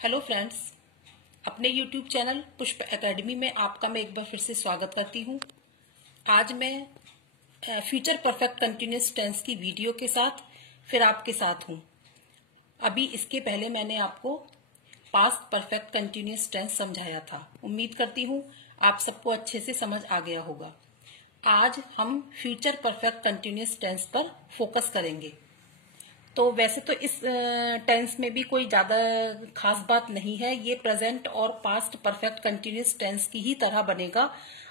Hello friends, अपने YouTube channel पुष्प academy में आपका मैं एक बार फिर से स्वागत करती हूँ। आज मैं फ्यूचर परफेक्ट कंटिन्यूअस टेंस की वीडियो के साथ फिर आपके साथ हूँ। अभी इसके पहले मैंने आपको पास्ट परफेक्ट कंटिन्यूअस टेंस समझाया था। उम्मीद करती हूँ आप सबको अच्छे से समझ आ गया होगा। आज हम फ्यूचर परफेक्ट कंटिन्यूअस टेंस पर फोकस करेंगे। तो वैसे तो इस टेंस में भी कोई ज्यादा खास बात नहीं है। ये प्रेजेंट और पास्ट परफेक्ट कंटिन्यूअस टेंस की ही तरह बनेगा,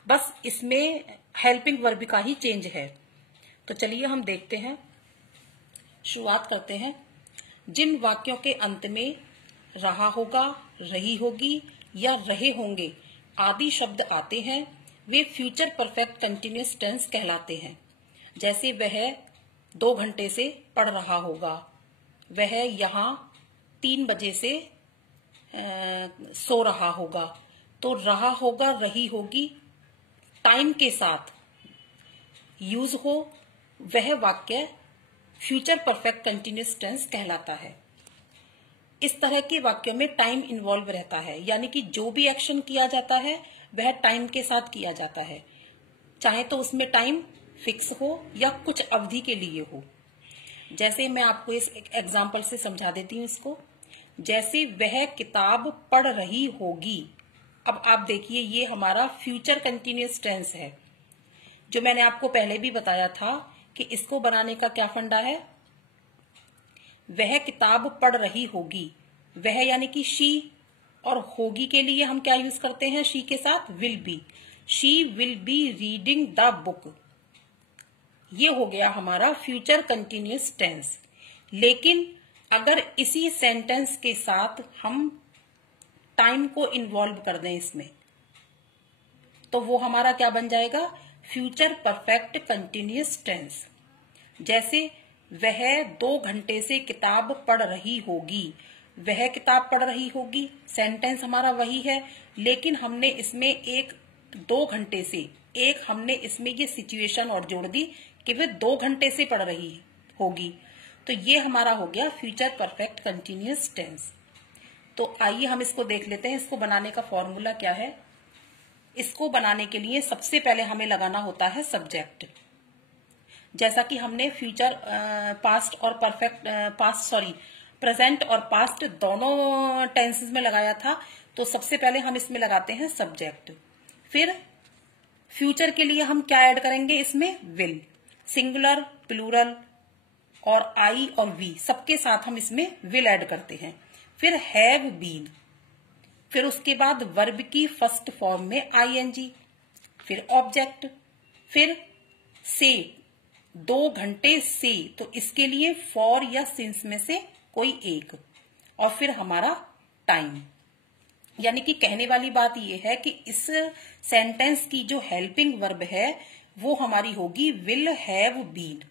बस इसमें हेल्पिंग वर्ब का ही चेंज है। तो चलिए हम देखते हैं, शुरुआत करते हैं। जिन वाक्यों के अंत में रहा होगा, रही होगी या रहे होंगे आदि शब्द आते हैं वे फ्यूचर परफेक्ट कंटिन्यूअस टेंस कहलाते हैं। जैसे वह 2 घंटे से पढ़ रहा होगा, वह यहाँ 3 बजे से सो रहा होगा। तो रहा होगा, रही होगी टाइम के साथ यूज हो, वह वाक्य फ्यूचर परफेक्ट कंटिन्यूअस टेंस कहलाता है। इस तरह के वाक्यों में टाइम इन्वॉल्व रहता है, यानी कि जो भी एक्शन किया जाता है वह टाइम के साथ किया जाता है, चाहे तो उसमें टाइम फिक्स हो या कुछ अवधि के लिए हो। जैसे मैं आपको इस एग्जाम्पल से समझा देती हूँ इसको। जैसे वह किताब पढ़ रही होगी। अब आप देखिए, ये हमारा फ्यूचर कंटिन्यूअस टेंस है, जो मैंने आपको पहले भी बताया था कि इसको बनाने का क्या फंडा है। वह किताब पढ़ रही होगी, वह यानी कि शी, और होगी के लिए हम क्या यूज करते हैं शी के साथ, will be. She will be reading the book. ये हो गया हमारा फ्यूचर कंटिन्यूअस टेंस। लेकिन अगर इसी सेंटेंस के साथ हम टाइम को इन्वॉल्व कर दें इसमें, तो वो हमारा क्या बन जाएगा, फ्यूचर परफेक्ट कंटिन्यूअस टेंस। जैसे वह 2 घंटे से किताब पढ़ रही होगी, वह किताब पढ़ रही होगी, सेंटेंस हमारा वही है, लेकिन हमने इसमें 2 घंटे से हमने इसमें ये सिचुएशन और जोड़ दी कि वह 2 घंटे से पढ़ रही होगी। तो ये हमारा हो गया फ्यूचर परफेक्ट कंटिन्यूअस टेंस। तो आइए हम इसको देख लेते हैं। इसको बनाने का फॉर्मूला क्या है। इसको बनाने के लिए सबसे पहले हमें लगाना होता है सब्जेक्ट। जैसा कि हमने फ्यूचर प्रेजेंट और पास्ट दोनों टेंसेस में लगाया था। तो सबसे पहले हम इसमें लगाते हैं सब्जेक्ट। फिर फ्यूचर के लिए हम क्या ऐड करेंगे इसमें, विल। सिंगुलर, प्लूरल और आई और वी सबके साथ हम इसमें विल ऐड करते हैं। फिर हैव बीन, फिर उसके बाद वर्ब की फर्स्ट फॉर्म में आईएनजी, फिर ऑब्जेक्ट, फिर से, 2 घंटे से, तो इसके लिए फॉर या सिंस में से कोई एक, और फिर हमारा टाइम। यानी कि कहने वाली बात यह है कि इस सेंटेंस की जो हेल्पिंग वर्ब है वो हमारी होगी विल हैव बीन।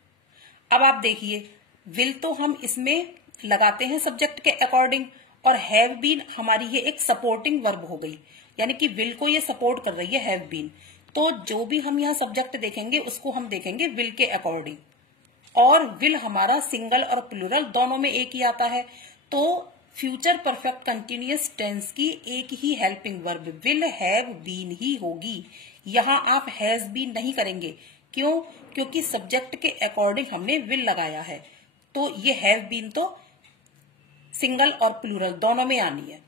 अब आप देखिए, विल तो हम इसमें लगाते हैं सब्जेक्ट के अकॉर्डिंग, और हैव बीन हमारी ये एक सपोर्टिंग वर्ब हो गई, यानी कि विल को ये सपोर्ट कर रही है हैव बीन। तो जो भी हम यहाँ सब्जेक्ट देखेंगे उसको हम देखेंगे विल के अकॉर्डिंग। और विल हमारा सिंगल और प्लूरल दोनों में एक ही आता है। तो फ्यूचर परफेक्ट कंटिन्यूअस टेंस की एक ही helping verb will have been ही होगी। यहाँ आप हैज बीन नहीं करेंगे। क्यों? क्योंकि सब्जेक्ट के अकॉर्डिंग हमने विल लगाया है। तो ये हैव बीन तो सिंगल और प्लूरल दोनों में आनी है।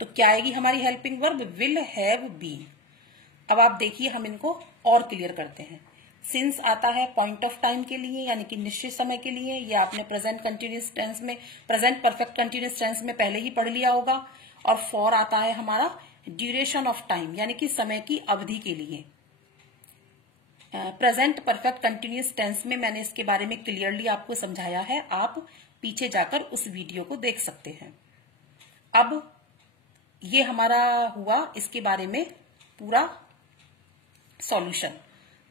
तो क्या आएगी हमारी helping verb, will have been. अब आप देखिए, हम इनको और क्लियर करते हैं। सिंस आता है पॉइंट ऑफ टाइम के लिए, यानी कि निश्चित समय के लिए। ये आपने प्रेजेंट कंटिन्यूअस टेंस में, प्रेजेंट परफेक्ट कंटिन्यूअस टेंस में पहले ही पढ़ लिया होगा। और फॉर आता है हमारा ड्यूरेशन ऑफ टाइम, यानी कि समय की अवधि के लिए। प्रेजेंट परफेक्ट कंटिन्यूअस टेंस में मैंने इसके बारे में क्लियरली आपको समझाया है, आप पीछे जाकर उस वीडियो को देख सकते हैं। अब ये हमारा हुआ इसके बारे में पूरा सॉल्यूशन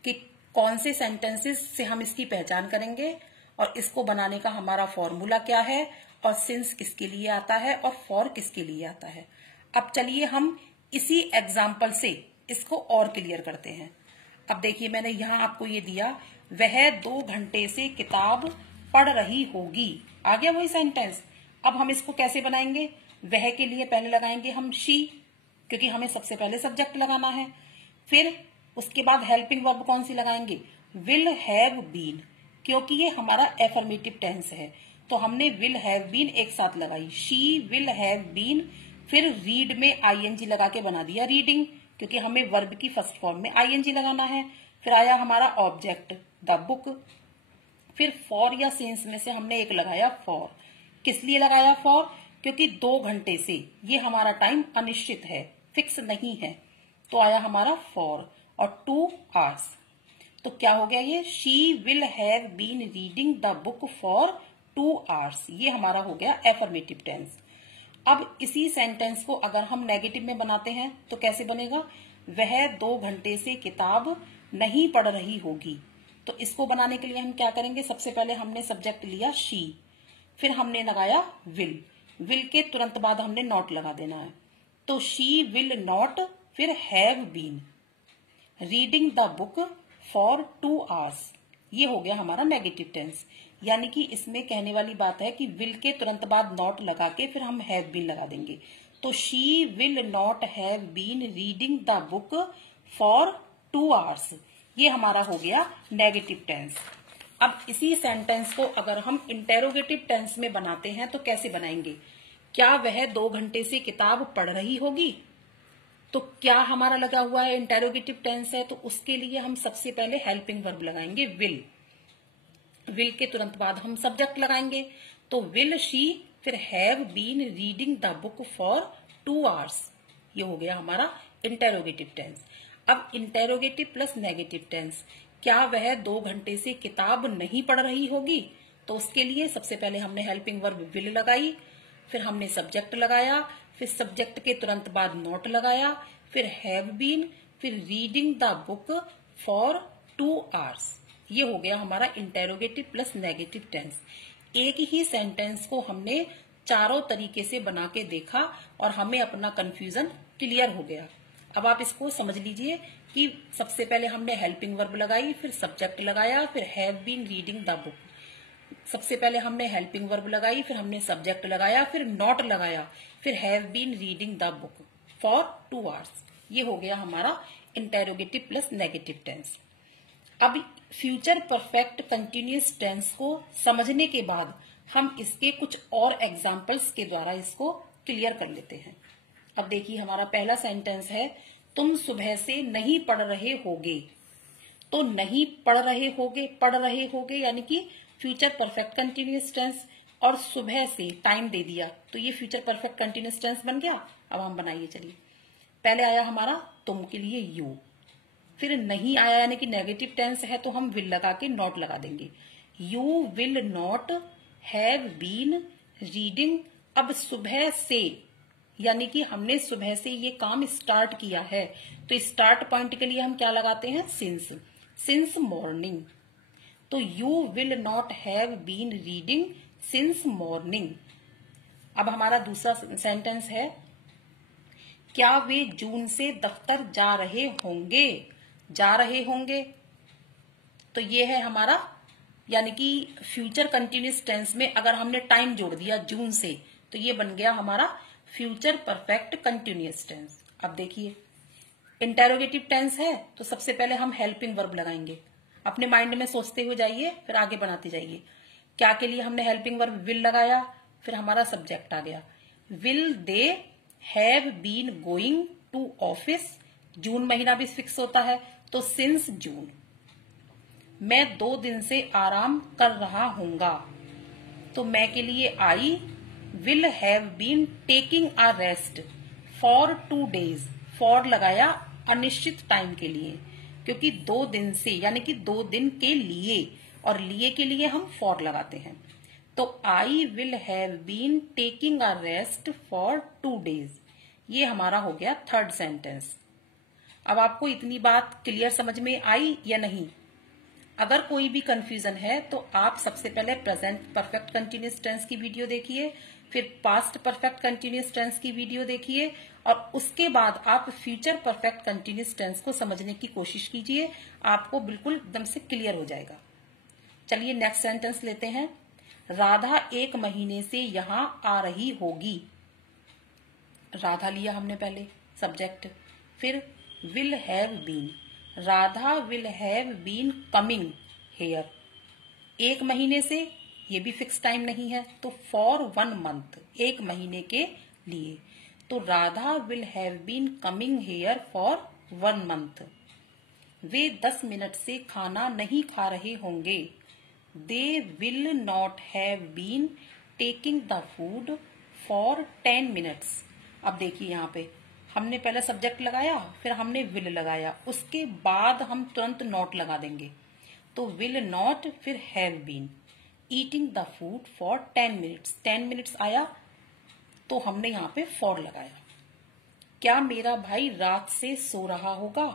कि कौन से सेंटेंसेस से हम इसकी पहचान करेंगे और इसको बनाने का हमारा फॉर्मूला क्या है, और सिंस किसके लिए आता है और फॉर किसके लिए आता है। अब चलिए हम इसी एग्जाम्पल से इसको और क्लियर करते हैं। अब देखिए, मैंने यहां आपको ये दिया, वह 2 घंटे से किताब पढ़ रही होगी। आ गया वही सेंटेंस। अब हम इसको कैसे बनाएंगे, वह के लिए पहले लगाएंगे हम शी, क्योंकि हमें सबसे पहले सब्जेक्ट लगाना है। फिर उसके बाद हेल्पिंग वर्ब कौन सी लगाएंगे, विल हैव बीन, क्योंकि ये हमारा एफर्मेटिव टेंस है तो हमने विल हैव बीन एक साथ लगाई, शी विल हैव बीन। फिर रीड में आईएनजी लगा के बना दिया रीडिंग, क्योंकि हमें वर्ब की फर्स्ट फॉर्म में आईएनजी लगाना है। फिर आया हमारा ऑब्जेक्ट द बुक। फिर फॉर या सिंस में से हमने एक लगाया फॉर। किस लिए लगाया फॉर, क्योंकि 2 घंटे से ये हमारा टाइम अनिश्चित है, फिक्स नहीं है, तो आया हमारा फॉर। और 2 आवर्स, तो क्या हो गया ये, she will have been reading the book for 2 hours, ये हमारा हो गया एफर्मेटिव टेंस। अब इसी सेंटेंस को अगर हम नेगेटिव में बनाते हैं तो कैसे बनेगा, वह 2 घंटे से किताब नहीं पढ़ रही होगी। तो इसको बनाने के लिए हम क्या करेंगे, सबसे पहले हमने सब्जेक्ट लिया शी, फिर हमने लगाया विल, विल के तुरंत बाद हमने नॉट लगा देना है, तो शी विल नॉट फिर have been reading the book for 2 hours, ये हो गया हमारा नेगेटिव टेंस। यानी कि इसमें कहने वाली बात है कि विल के तुरंत बाद नॉट लगा के फिर हम हैव बीन लगा देंगे, तो she will not have been reading the book for 2 hours, ये हमारा हो गया नेगेटिव टेंस। अब इसी सेंटेंस को अगर हम इंटेरोगेटिव टेंस में बनाते हैं तो कैसे बनाएंगे, क्या वह 2 घंटे से किताब पढ़ रही होगी, तो क्या हमारा लगा हुआ है इंटेरोगेटिव टेंस है, तो उसके लिए हम सबसे पहले हेल्पिंग वर्ब लगाएंगे विल, विल के तुरंत बाद हम सब्जेक्ट लगाएंगे, तो विल शी फिर have been reading the book for 2 hours, ये हो गया हमारा इंटेरोगेटिव टेंस। अब इंटेरोगेटिव प्लस नेगेटिव टेंस, क्या वह 2 घंटे से किताब नहीं पढ़ रही होगी, तो उसके लिए सबसे पहले हमने हेल्पिंग वर्ब विल लगाई, फिर हमने सब्जेक्ट लगाया, फिर सब्जेक्ट के तुरंत बाद नॉट लगाया, फिर हैव बीन, फिर reading the book for 2 hours, ये हो गया हमारा इंटेरोगेटिव प्लस नेगेटिव टेंस। एक ही सेंटेंस को हमने चारों तरीके से बना के देखा और हमें अपना कंफ्यूजन क्लियर हो गया। अब आप इसको समझ लीजिए कि सबसे पहले हमने हेल्पिंग वर्ब लगाई, फिर सब्जेक्ट लगाया, फिर have been reading the book, सबसे पहले हमने हेल्पिंग वर्ब लगाई, फिर हमने सब्जेक्ट लगाया, फिर नॉट लगाया, फिर have been reading the book for 2 hours, ये हो गया हमारा इंटेरोगेटिव प्लस नेगेटिव टेंस। अब फ्यूचर परफेक्ट कंटिन्यूअस टेंस को समझने के बाद हम इसके कुछ और एग्जाम्पल्स के द्वारा इसको क्लियर कर लेते हैं। अब देखिए हमारा पहला सेंटेंस है, तुम सुबह से नहीं पढ़ रहे होगे, तो नहीं पढ़ रहे होगे यानी कि फ्यूचर परफेक्ट कंटिन्यूअस टेंस, और सुबह से टाइम दे दिया तो ये फ्यूचर परफेक्ट कंटिन्यूअस टेंस बन गया। अब हम बनाइए, चलिए पहले आया हमारा तुम के लिए यू, फिर नहीं आया यानी कि नेगेटिव टेंस है तो हम विल लगा के नॉट लगा देंगे, you will not have been reading. अब सुबह से यानी कि हमने सुबह से ये काम स्टार्ट किया है, तो स्टार्ट पॉइंट के लिए हम क्या लगाते हैं, सिंस मॉर्निंग, तो you will not have been reading since morning. अब हमारा दूसरा सेंटेंस है, क्या वे जून से दफ्तर जा रहे होंगे, तो ये है हमारा यानी कि फ्यूचर कंटिन्यूअस टेंस में अगर हमने टाइम जोड़ दिया जून से तो ये बन गया हमारा फ्यूचर परफेक्ट कंटिन्यूअस टेंस। अब देखिए इंटेरोगेटिव टेंस है तो सबसे पहले हम हेल्पिंग वर्ब लगाएंगे, अपने माइंड में सोचते हुए जाइए फिर आगे बनाते जाइए। क्या के लिए हमने हेल्पिंग वर्ब विल लगाया, फिर हमारा सब्जेक्ट आ गया, will they have been going to office, June महीना भी फिक्स होता है तो सिंस जून। मैं 2 दिन से आराम कर रहा हूंगा, तो मैं के लिए I will have been taking a rest for 2 days, for लगाया अनिश्चित टाइम के लिए, क्योंकि 2 दिन से यानी कि 2 दिन के लिए, और लिए के लिए हम फॉर लगाते हैं, तो I will have been taking a rest for 2 days, ये हमारा हो गया थर्ड सेंटेंस। अब आपको इतनी बात क्लियर समझ में आई या नहीं? अगर कोई भी कंफ्यूजन है तो आप सबसे पहले प्रेजेंट परफेक्ट कंटिन्यूअस टेंस की वीडियो देखिए, फिर पास्ट परफेक्ट कंटिन्यूअस टेंस की वीडियो देखिए, और उसके बाद आप फ्यूचर परफेक्ट कंटिन्यूअस टेंस को समझने की कोशिश कीजिए, आपको बिल्कुल एकदम से क्लियर हो जाएगा। चलिए नेक्स्ट सेंटेंस लेते हैं, राधा 1 महीने से यहाँ आ रही होगी, राधा लिया हमने पहले सब्जेक्ट, फिर will have been, Radha will have been coming here, 1 महीने से, ये भी फिक्स टाइम नहीं है, तो फॉर 1 मंथ, 1 महीने के लिए, तो Radha will have been coming here for 1 month. वे 10 मिनट से खाना नहीं खा रहे होंगे, they will not have been taking the food for 10 minutes. अब देखिए यहाँ पे हमने पहले सब्जेक्ट लगाया, फिर हमने विल लगाया, उसके बाद हम तुरंत नॉट लगा देंगे, तो विल नॉट फिर have been eating the food for 10 minutes, 10 minutes आया तो हमने यहाँ पे फॉर लगाया। क्या मेरा भाई रात से सो रहा होगा,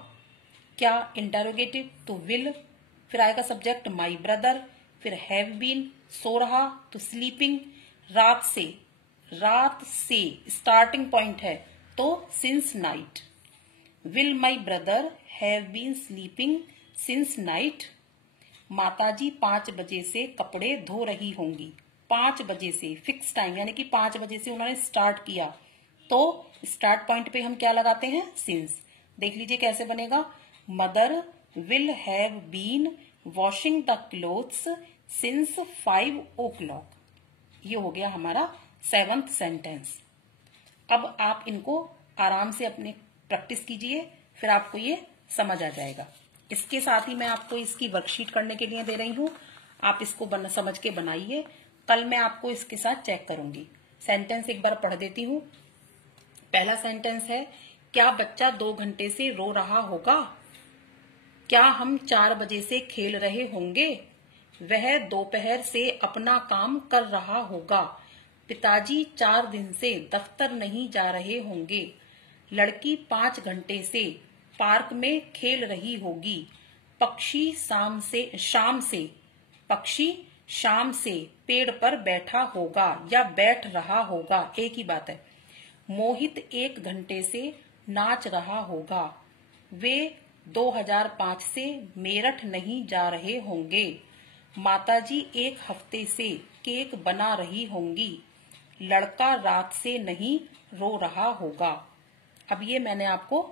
क्या इंटरोगेटिव, तो विल, फिर आएगा सब्जेक्ट माई ब्रदर, फिर हैव बीन, सो रहा तो स्लीपिंग, रात से स्टार्टिंग पॉइंट है तो since night, will my brother have been sleeping since night, माताजी 5 बजे से कपड़े धो रही होंगी, 5 बजे से फिक्स टाइम, यानी कि 5 बजे से उन्होंने स्टार्ट किया, तो स्टार्ट पॉइंट पे हम क्या लगाते हैं, सिंस। देख लीजिए कैसे बनेगा, mother will have been washing the clothes since 5 o'clock। ये हो गया हमारा 7th सेंटेंस। अब आप इनको आराम से अपने प्रैक्टिस कीजिए, फिर आपको ये समझ आ जाएगा। इसके साथ ही मैं आपको इसकी वर्कशीट करने के लिए दे रही हूँ, आप इसको समझ के बनाइए। कल मैं आपको इसके साथ चेक करूंगी। सेंटेंस एक बार पढ़ देती हूँ। पहला सेंटेंस है, क्या बच्चा 2 घंटे से रो रहा होगा, क्या हम 4 बजे से खेल रहे होंगे, वह दोपहर से अपना काम कर रहा होगा, पिताजी 4 दिन से दफ्तर नहीं जा रहे होंगे, लड़की 5 घंटे से पार्क में खेल रही होगी, पक्षी शाम से पेड़ पर बैठा होगा या बैठ रहा होगा, एक ही बात है, मोहित 1 घंटे से नाच रहा होगा, वे 2005 से मेरठ नहीं जा रहे होंगे, माताजी 1 हफ्ते से केक बना रही होंगी, लड़का रात से नहीं रो रहा होगा। अब ये मैंने आपको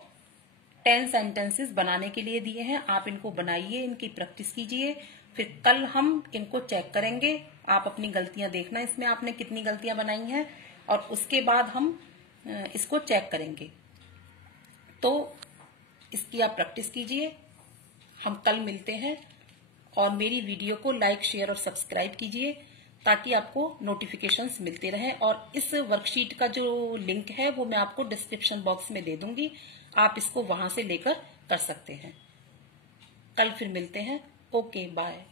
10 सेंटेंसेस बनाने के लिए दिए हैं, आप इनको बनाइए, इनकी प्रैक्टिस कीजिए, फिर कल हम इनको चेक करेंगे। आप अपनी गलतियां देखना, इसमें आपने कितनी गलतियां बनाई हैं, और उसके बाद हम इसको चेक करेंगे। तो इसकी आप प्रैक्टिस कीजिए, हम कल मिलते हैं, और मेरी वीडियो को लाइक, शेयर और सब्सक्राइब कीजिए ताकि आपको नोटिफिकेशंस मिलते रहें। और इस वर्कशीट का जो लिंक है वो मैं आपको डिस्क्रिप्शन बॉक्स में दे दूंगी, आप इसको वहां से लेकर कर सकते हैं। कल फिर मिलते हैं। Okay, bye.